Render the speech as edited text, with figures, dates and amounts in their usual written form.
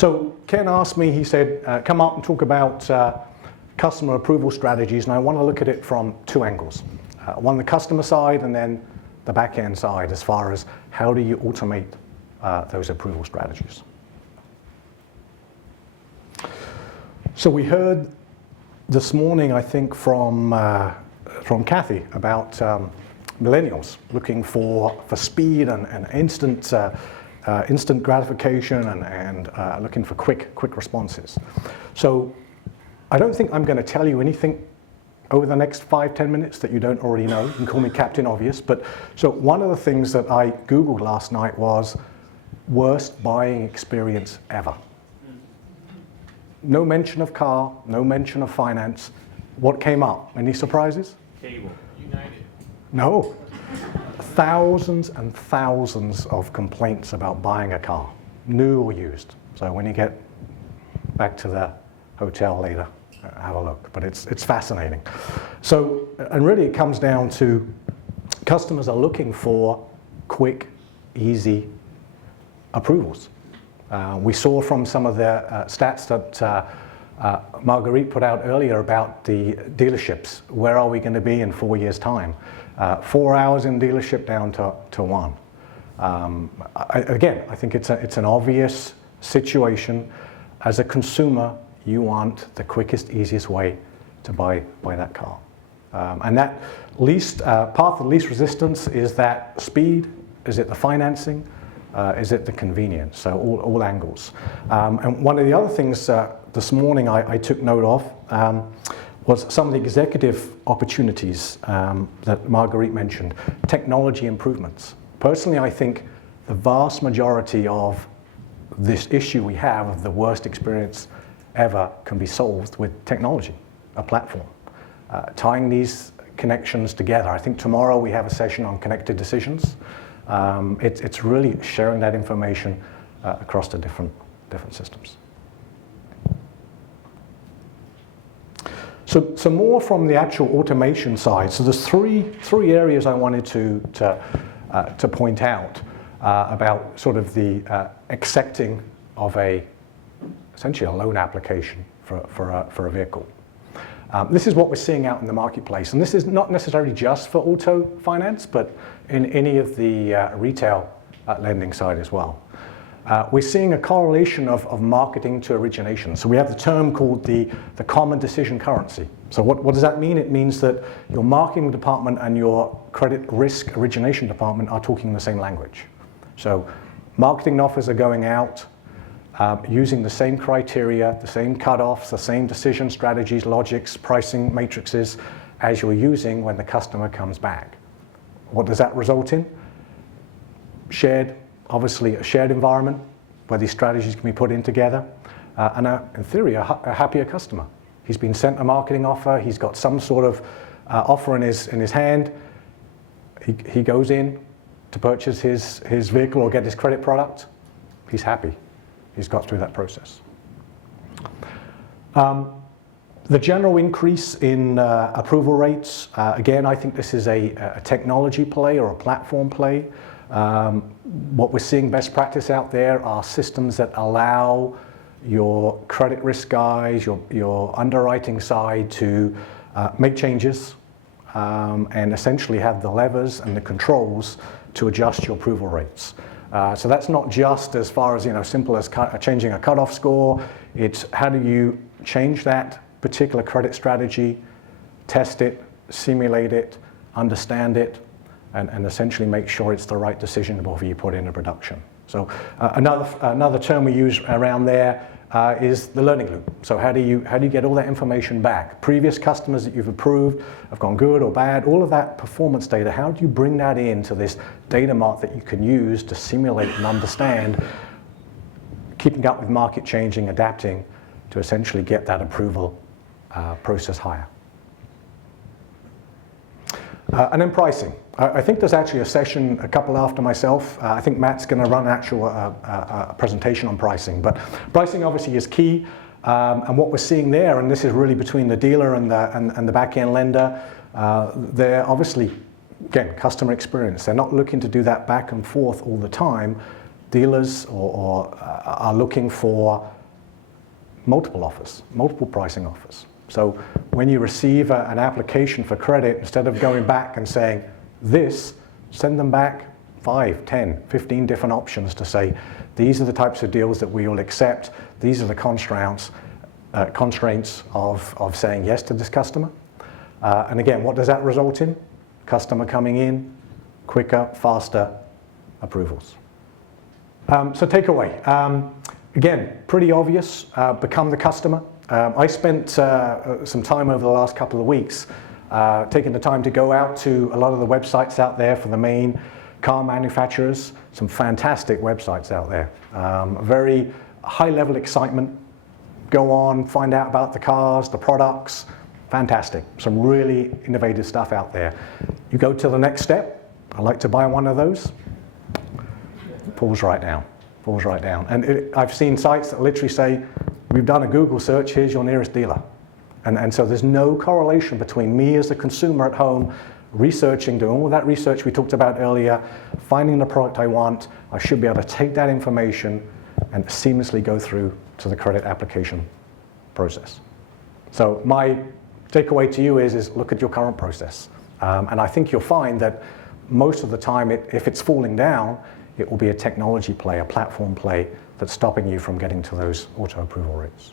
So Ken asked me, he said, come up and talk about customer approval strategies, and I want to look at it from two angles. One, the customer side, and then the back-end side, as far as how do you automate those approval strategies. So we heard this morning, I think, from Kathy about millennials looking for speed and instant gratification and looking for quick responses. So I don't think I'm going to tell you anything over the next 5-10 minutes that you don't already know. You can call me Captain Obvious. But so one of the things that I Googled last night was worst buying experience ever. No mention of car, no mention of finance. What came up? Any surprises? Cable. United. No. Thousands and thousands of complaints about buying a car, new or used. So when you get back to the hotel later, have a look, but it's fascinating. So, and really it comes down to customers are looking for quick, easy approvals. We saw from some of the stats that Marguerite put out earlier about the dealerships. Where are we going to be in 4 years' time? 4 hours in dealership down to one. Again, I think it's an obvious situation. As a consumer, you want the quickest, easiest way to buy that car. And that path of least resistance is that speed, is it the financing, is it the convenience? So all angles. And one of the other things this morning I took note of was some of the executive opportunities that Marguerite mentioned, technology improvements. Personally, I think the vast majority of this issue we have of the worst experience ever can be solved with technology, a platform. Tying these connections together. I think tomorrow we have a session on connected decisions. It's really sharing that information across the different systems. So more from the actual automation side. So there's three areas I wanted to point out about sort of the accepting of essentially a loan application for a vehicle. This is what we're seeing out in the marketplace, and this is not necessarily just for auto finance, but in any of the retail lending side as well. We're seeing a correlation of marketing to origination. So we have the term called the common decision currency. So what does that mean? It means that your marketing department and your credit risk origination department are talking the same language. So marketing offers are going out using the same criteria, the same cutoffs, the same decision strategies, logics, pricing matrices as you're using when the customer comes back. What does that result in? Obviously a shared environment where these strategies can be put in together, and in theory, a happier customer. He's been sent a marketing offer, he's got some sort of offer in his hand, he goes in to purchase his vehicle or get his credit product, he's happy. He's got through that process. The general increase in approval rates, again, I think this is a technology play or a platform play. What we're seeing best practice out there are systems that allow your credit risk guys, your underwriting side to make changes and essentially have the levers and the controls to adjust your approval rates. So that's not just as far as simple as changing a cutoff score. It's how do you change that particular credit strategy, test it, simulate it, understand it, and essentially make sure it's the right decision before you put it into production. So another term we use around there is the learning loop. So how do you get all that information back? Previous customers that you've approved have gone good or bad, all of that performance data, how do you bring that into this data mart that you can use to simulate and understand, keeping up with market changing, adapting to essentially get that approval process higher. And then pricing. I think there's actually a session a couple after myself. I think Matt's going to run an actual presentation on pricing. But pricing obviously is key. And what we're seeing there, and this is really between the dealer and the back-end lender, they're obviously, again, customer experience. They're not looking to do that back and forth all the time. dealers are looking for multiple offers, multiple pricing offers. So when you receive an application for credit, instead of going back and saying this, send them back 5, 10, 15 different options to say, these are the types of deals that we will accept, these are the constraints of saying yes to this customer. And again, what does that result in? Customer coming in, quicker, faster approvals. So takeaway, again, pretty obvious, become the customer. I spent some time over the last couple of weeks taking the time to go out to a lot of the websites out there for the main car manufacturers, some fantastic websites out there. Very high level excitement. Go on, find out about the cars, the products, fantastic. Some really innovative stuff out there. You go to the next step, I'd like to buy one of those. Poole's right down, Poole's right down. And I've seen sites that literally say, we've done a Google search, here's your nearest dealer. And so there's no correlation between me as a consumer at home, researching, doing all that research we talked about earlier, finding the product I want. I should be able to take that information and seamlessly go through to the credit application process. So my takeaway to you is look at your current process. And I think you'll find that most of the time, if it's falling down, it will be a technology play, a platform play that's stopping you from getting to those auto approval rates.